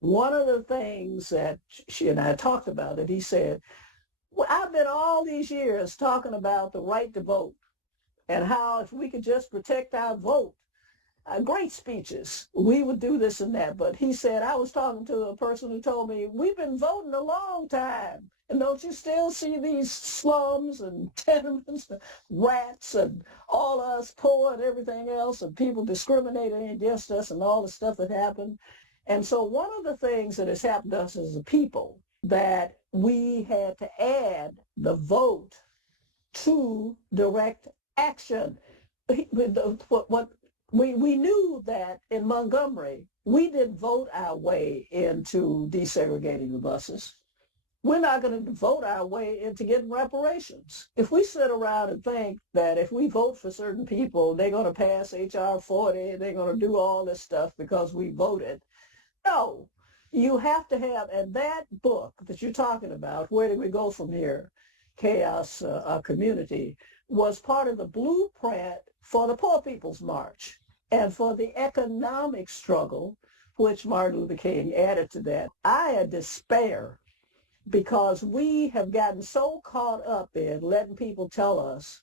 One of the things that she and I talked about it, he said, well, I've been all these years talking about the right to vote and how if we could just protect our vote, great speeches. We would do this and that. But he said, I was talking to a person who told me, we've been voting a long time. And don't you still see these slums and tenements, and rats and all us poor and everything else and people discriminating against us and all the stuff that happened? And so one of the things that has happened to us as a people that we had to add the vote to direct action. What we knew that in Montgomery, we didn't vote our way into desegregating the buses. We're not going to vote our way into getting reparations. If we sit around and think that if we vote for certain people, they're going to pass HR 40, they're going to do all this stuff because we voted. No, you have to have, and that book that you're talking about, Where Do We Go From Here? Chaos Community, was part of the blueprint for the Poor People's March and for the economic struggle, which Martin Luther King added to that. I had despair because we have gotten so caught up in letting people tell us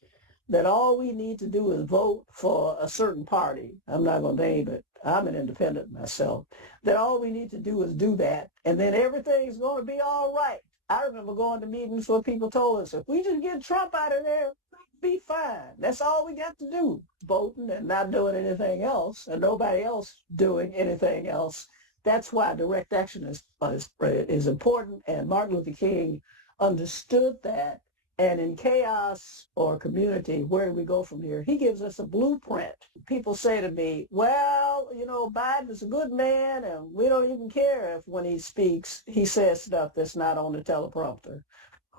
that all we need to do is vote for a certain party. I'm not going to name it. I'm an independent myself. That all we need to do is do that, and then everything's going to be all right. I remember going to meetings where people told us, if we just get Trump out of there, we'll be fine. That's all we got to do, voting and not doing anything else, and nobody else doing anything else. That's why direct action is important, and Martin Luther King understood that. And in Chaos or Community, Where Do We Go From Here? He gives us a blueprint. People say to me, well, Biden's a good man, and we don't even care if when he speaks, he says stuff that's not on the teleprompter.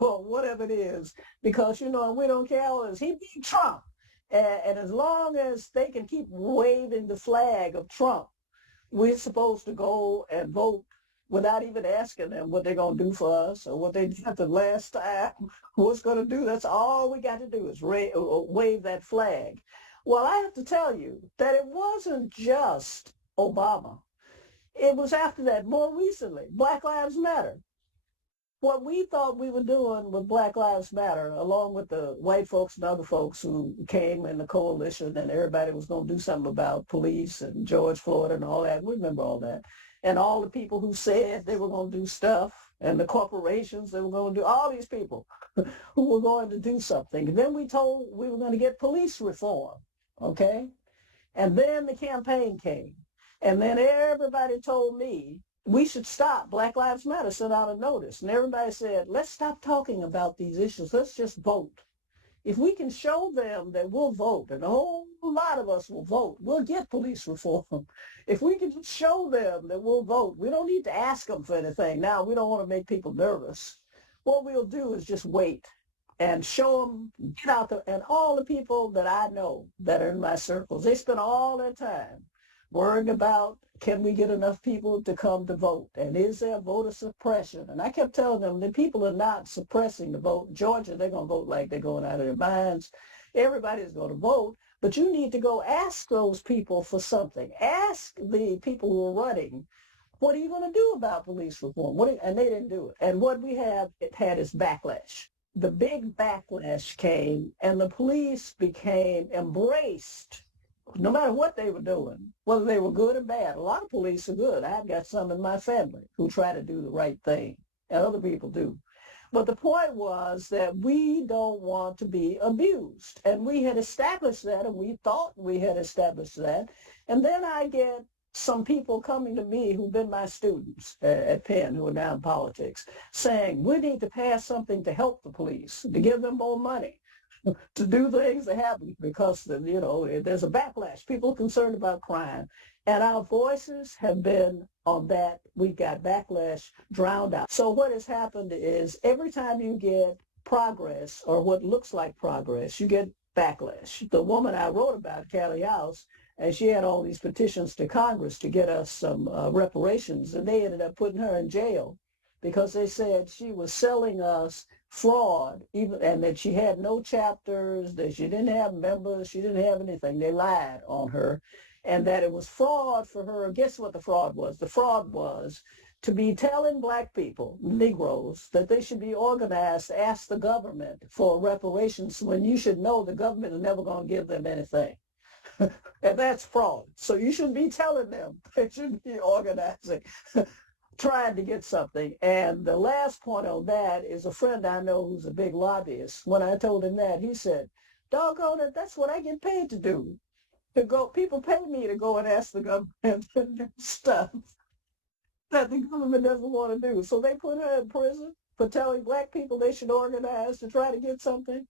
Well, whatever it is, because, we don't care. He beat Trump. And as long as they can keep waving the flag of Trump, we're supposed to go and vote without even asking them what they're going to do for us or what they did the last time, what's going to do. That's all we got to do is wave that flag. Well, I have to tell you that it wasn't just Obama. It was after that, more recently, Black Lives Matter. What we thought we were doing with Black Lives Matter, along with the white folks and other folks who came in the coalition and everybody was going to do something about police and George Floyd and all that. We remember all that. And all the people who said they were going to do stuff and the corporations that were going to do, all these people who were going to do something. And then we told we were going to get police reform, okay? And then the campaign came. And then everybody told me we should stop. Black Lives Matter sent out a notice. And everybody said, let's stop talking about these issues. Let's just vote. If we can show them that we'll vote, and a whole lot of us will vote, we'll get police reform. If we can show them that we'll vote, we don't need to ask them for anything. Now, we don't want to make people nervous. What we'll do is just wait and show them, get out there. And all the people that I know that are in my circles, they spend all their time worrying about, can we get enough people to come to vote? And is there voter suppression? And I kept telling them that people are not suppressing the vote. In Georgia, they're going to vote like they're going out of their minds. Everybody's going to vote. But you need to go ask those people for something. Ask the people who are running, what are you going to do about police reform? And they didn't do it. And what we have had is backlash. The big backlash came, and the police became embraced no matter what they were doing, whether they were good or bad. A lot of police are good. I've got some in my family who try to do the right thing, and other people do. But the point was that we don't want to be abused. And we had established that, and we thought we had established that. And then I get some people coming to me who've been my students at Penn, who are now in politics, saying, we need to pass something to help the police, to give them more money, to do things that happen because, there's a backlash. People are concerned about crime. And our voices have been on that. We got backlash drowned out. So what has happened is every time you get progress or what looks like progress, you get backlash. The woman I wrote about, Callie House, and she had all these petitions to Congress to get us some reparations, and they ended up putting her in jail because they said she was selling us fraud, and that she had no chapters, that she didn't have members, she didn't have anything. They lied on her, and that it was fraud for her. Guess what the fraud was? The fraud was to be telling black people, Negroes, that they should be organized to ask the government for reparations when you should know the government is never going to give them anything. And that's fraud. So you shouldn't be telling them. They should be organizing, trying to get something. And the last point on that is a friend I know who's a big lobbyist. When I told him that, he said, doggone it, that's what I get paid to do. To go, people pay me to go and ask the government to do stuff that the government doesn't want to do. So they put her in prison for telling black people they should organize to try to get something.